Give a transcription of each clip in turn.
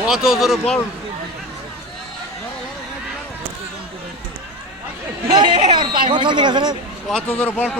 কত জোরে বল কত জোরে বল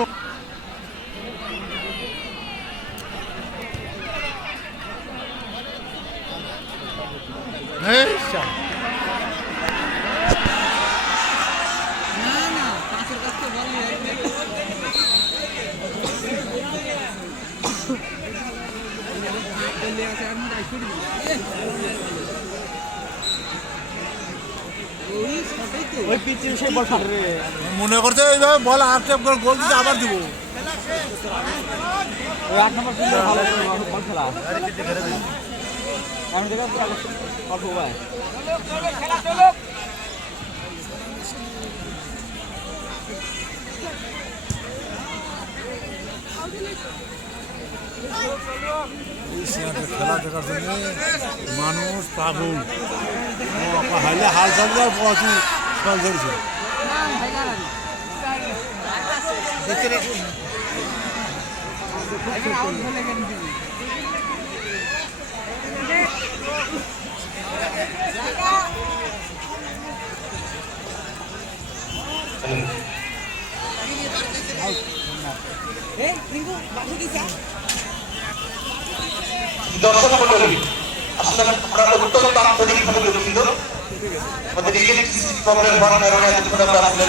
মনে করছে বল 8 গোল দিতে আবার দিব আট নম্বর খেলা আমি দেখে অল্প ভাই খেলা দেখার জন্য মানুষ পাগল হাইলে হাল চালিয়ে প্রচুর ফল ধরেছে দর্শক মন্ডলী আসলে আমরা অত্যন্ত আন্তরিকভাবে দুঃখিত আমাদের ইলেকট্রিসিটি প্রবলেম হওয়ার কারণে এতক্ষণ আমরা আসলে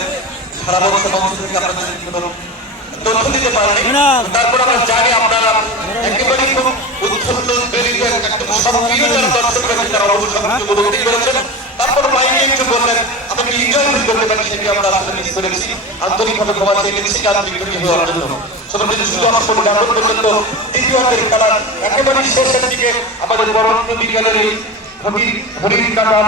সারা বছর মঞ্চ থেকে আপনাদের কোনো তথ্য দিতে পারিনি। তারপর আমরা জানি আপনারা একেবারেই খুব উৎফুল্ল উদ্বেলিত একদম সক্রিয় যারা দর্শক রয়েছে তারা অবশ্যই উপলব্ধি করেছেন। তারপর মাইকে একটু বললেন আমাকে এনজয় করতে পারি সেটি আমরা আসলে মিস করেছি। আন্তরিকভাবে ক্ষমা চেয়ে নিচ্ছি যান্ত্রিক ত্রুটি হওয়ার জন্য। সর্বশেষ সুদর্শন এখন পর্যন্ত দ্বিতীয়ার্ধের খেলার একেবারেই শেষের দিকে আমাদের বরণ্য বিজ্ঞানের ঘড়ির কাটা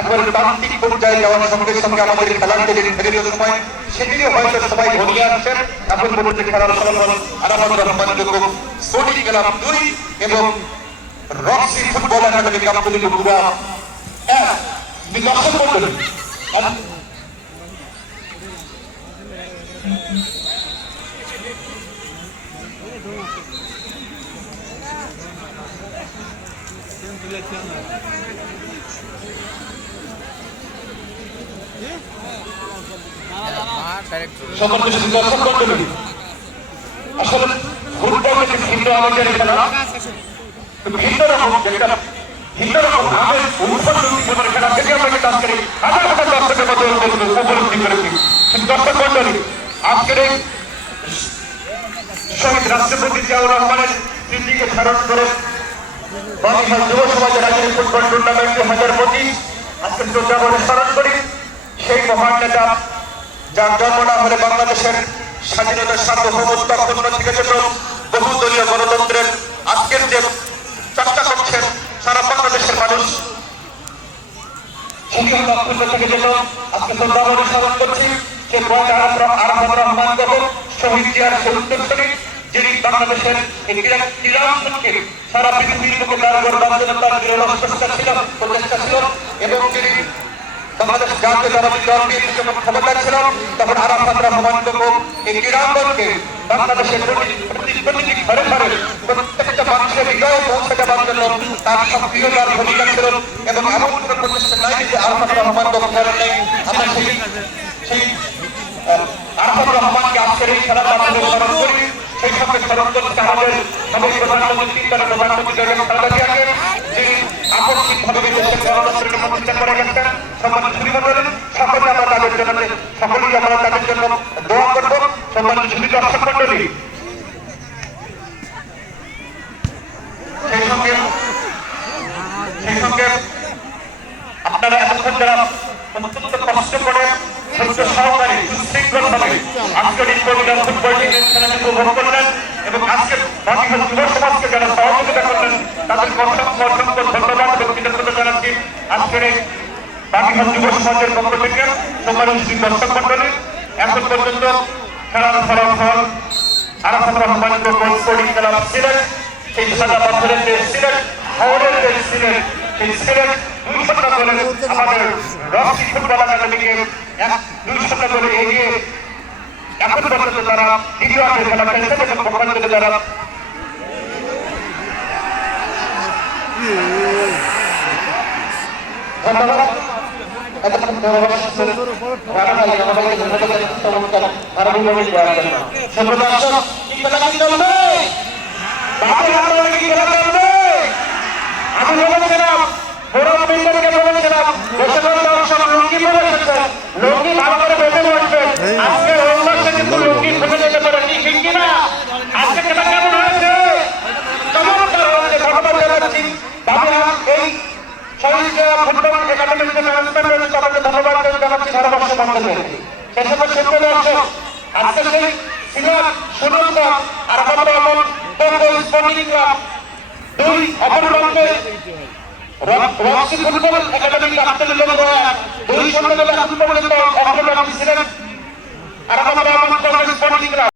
একবারে প্রান্তিক পর্যায়ে যাওয়ার সঙ্গে সঙ্গে আমাদের খেলার যে নির্ধারিত সময় সেটিও হয়তো সবাই ঘনিয়ে আসছেন। এখন পর্যন্ত খেলার ফলাফল আরাফাত রহমান বেগম সোনি ক্লাব 2 এবং Roxy football academy Gabtali Bogura 1 দর্শক মণ্ডলী আসলে ফুটবল ভিন্ন আমাদের খেলা ভিন্ন রকম যেটা ভিন্ন রকম আবেগ উৎপন্ন খেলা থেকে আমরা কিন্তু আজকের হাজার হাজার দর্শকের মধ্যে উপলব্ধি করেছি। দর্শক মন্ডলী আজকের এই শহীদ রাষ্ট্রপতি জিয়াউর রহমানের স্মৃতিকে স্মরণ করে বাংলাদেশ যুব সমাজের আজকের ফুটবল টুর্নামেন্ট 2025 আজকের যোদ্ধাবনে স্মরণ করি সেই মহান নেতা যার জন্ম না হলে বাংলাদেশের স্বাধীনতার সার্বভৌমত্ব অক্ষুণ্ণ থেকে যেত, বহুদলীয় গণতন্ত্রের আজকের যে চেষ্টা করছেন সারা বাংলাদেশের মানুষ সেটি হলো অক্ষুণ্ণ থেকে যেত। আজকে যোদ্ধাবনে স্মরণ করছি সে আরাফাত রহমান বেগম শহীদ জিয়ার সে উত্তরসূরি যিনি বাংলাদেশের ক্রীড়াঙ্গনকে সারা পৃথিবীর বুকে কারিগর বাধ্যতার প্রচেষ্টা ছিল এবং তিনি বাংলাদেশ জাতীয়তাবাদী দল বিএনপি যখন ক্ষমতায় ছিল তখন আরাফাত রহমান বেগম এই ক্রীড়াঙ্গনকে বাংলাদেশের প্রতিটি ঘরে ঘরে প্রত্যেকটা মানুষের হৃদয়ে পৌঁছে দেওয়ার জন্য তার সক্রিয়তার ভূমিকা ছিল এবং এমন কোনো প্রচেষ্টা নাই যে আরাফাত রহমান বেগম করেন নাই। আমরা সেই আরাফাত রহমানকে আজকের এই খেলার মাধ্যমে স্মরণ করি। সেই সঙ্গে স্মরণ করতে আমাদের সাবেক প্রধানমন্ত্রী প্রধানমন্ত্রী খালেদা জিয়াকে যিনি আকস্মিকভাবে দেশের গণতন্ত্রকে প্রতিষ্ঠা করে গেছেন। সম্মানিত সুধীমণ্ডলী সকলে আমরা তাদের জন্য সকলেই আমরা তাদের জন্য দোয়া করব। সম্মানিত সুধী দর্শক মণ্ডলী সেই সঙ্গে আপনারা এতক্ষণ যারা অত্যন্ত কষ্ট করে ধৈর্য সহকারে সুশৃঙ্খল ভাবে আজকের এই কবিতার ফুটবলটি খেলাটি উপভোগ করলেন এবং আজকে বাকি যুব সমাজকে যারা সহযোগিতা করলেন তাদেরকে অসংখ্য অসংখ্য ধন্যবাদ এবং কৃতজ্ঞতা জানাচ্ছি। আজকের এই বাকি যুব সমাজের পক্ষ থেকে সম্মানিত দর্শক মণ্ডলী এখন পর্যন্ত খেলার ফলাফল আরাফাত রহমান বেগম স্পোর্টিং ক্লাব সিলেট সেই সাদা পাথরের দেশ সিলেট হাওড়ের দেশ সিলেট সেই সিলেট 2-0 গোলে আমাদের রক্সি ফুটবল একাডেমিকে 2-0 গোলে এগিয়ে এখন পর্যন্ত তারা দ্বিতীয় খেলা খেলছেন এবং পক্ষান্তরে তারা ধন্যবাদ এতক্ষণ ধন্যবাদ রানা ভাই আমাদেরকে ধন্যবাদ চমৎকার আরবি বলে দেওয়ার জন্য সুপ্রদর্শক কি খেলা কি চলবে বাকি হাতে কি খেলা চলবে আমি বলেছিলাম বড় মেম্বারকে বলেছিলাম দেশের দর্শক লুঙ্গি পরে এসেছে লুঙ্গি ভালো করে বেঁধে বসবেন আজকে উল্লাসে কিন্তু লুঙ্গি খুলে যেতে পারে কি ঠিক কিনা আজকে খেলা কেমন হয়েছে চমৎকার হয়েছে ধন্যবাদ জানাচ্ছি আমি এই শহীদ ফুটবল একাডেমিতে ম্যানেজমেন্ট রয়েছে আমাকে ধন্যবাদ জানাচ্ছি ধারাভাষ্য বাংলাদেশ সেই সময় শিল্পী দর্শক আজকে সেই সিনিয়র সুনন্দ আর আমাদের এমন স্পোর্টিং ক্লাব দুই অপর প্রান্তে রক্সি ফুটবল একাডেমি আত্মনির্ভর গোয়া 2-0 এখন পর্যন্ত অগ্রগামী ছিলেন আর আমাদের এমন স্পোর্টিং ক্লাব